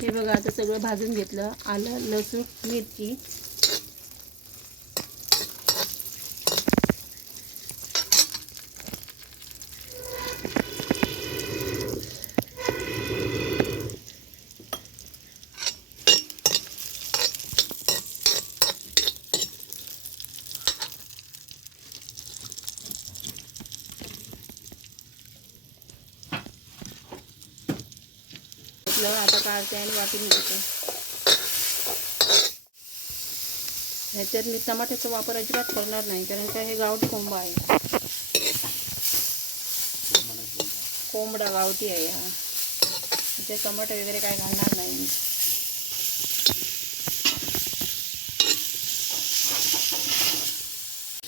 हे बघा आता सगळं भाजून घेतलं. आलं, लसूण, मिरची. आता काढते आणि वाटून घेते. ह्याच्यात मी टमाट्याचा वापर अजिबात करणार नाही, कारण का हे गावठी कोंबा आहे. कोंबडा गावठी आहे हा. ते टमाटे वगैरे काय घालणार नाही मी.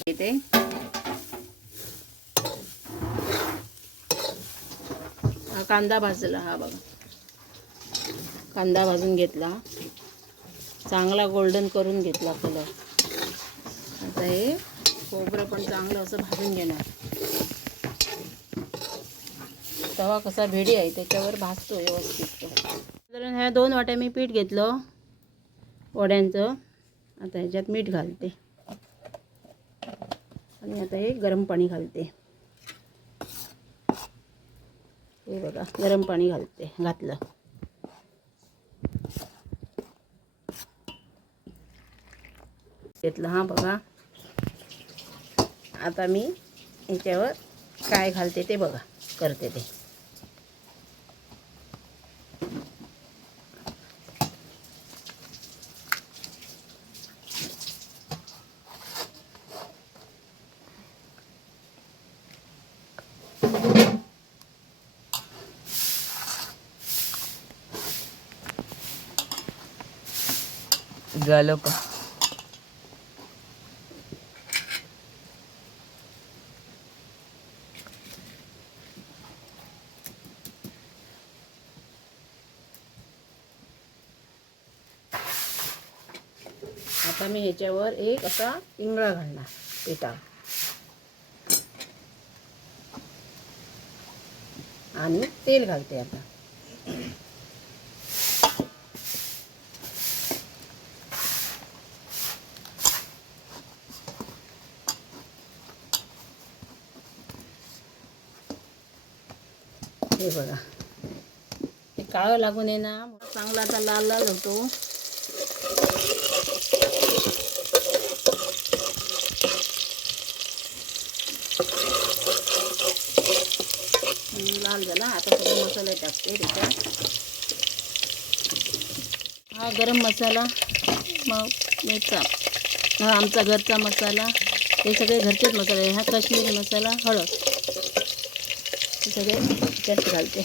इथे हा कांदा भाजला. हा बघा, कांदा भाजून घेतला, चांगला गोल्डन करून घेतला कलर. आता हे खोबरं पण चांगलं असं भाजून घेणार. तवा कसा भेडी आहे त्याच्यावर भाजतो व्यवस्थित. साधारण ह्या 2 वाट्या मी पीठ घेतलं वड्यांचं. आता ह्याच्यात मीठ घालते आणि आता हे गरम पाणी घालते. हे बघा, गरम पाणी घातलं. घेतलं. हा बघा, आता मी ह्याच्यावर काय घालते ते बघा, करते ते. झालं का? आता मी ह्याच्यावर एक असा पिंगळा घालणार पिठा आणि तेल घालते. आता हे बघा, हे काळं लागून आहे ना, चांगला आता लाल लाल होतो. लाल झाला. आता सगळे मसाले टाकते त्याच्यात. हा गरम मसाला, मग मिरचा, हा आमचा घरचा मसाला. हे सगळे घरचेच मसाले. हा काश्मीरी मसाला, हळद, हे सगळे त्यात घालते.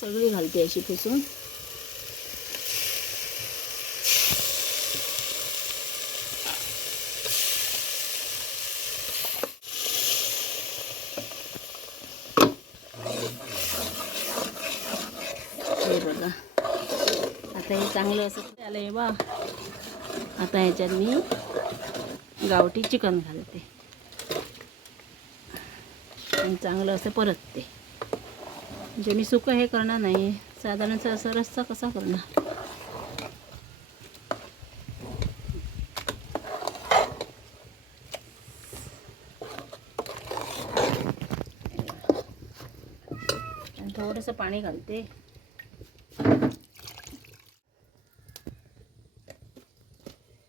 सगळी घालते अशी पुसून. हे बघा, आता हे चांगलं असं झालं आहे बा. आता ह्याच्यात मी गावठी चिकन घालते आणि चांगलं असं परतते. म्हणजे मी सुकं हे करणार नाही, साधारणतः असं रस्सा कसा करणार. आणि थोडंसं पाणी घालते.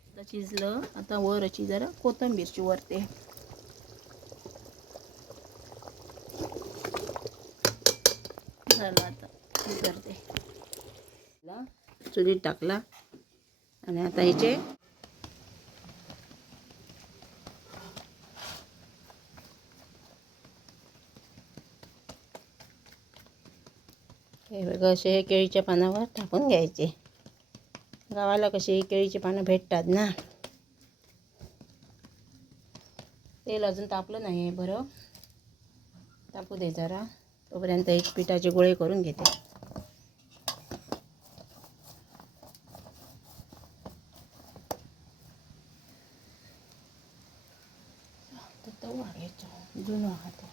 आता शिजलं. आता वर अशी जरा कोथिंबीरची वरते. झालं. आता मी करते. चुलीत टाकला आणि आता ह्याचे हे बघा, असे हे केळीच्या पानावर टाकून घ्यायचे. गावाला कशी केळीची पानं भेटतात ना. तेल अजून तापलं नाही आहे, बरं तापू दे जरा. तोपर्यंत एक पिठाचे गोळे करून घेते. जुनं हात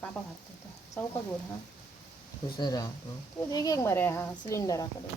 पापा घालते चौकाच बोल हा दुसरं तो एक मरे हा सिलेंडराकडे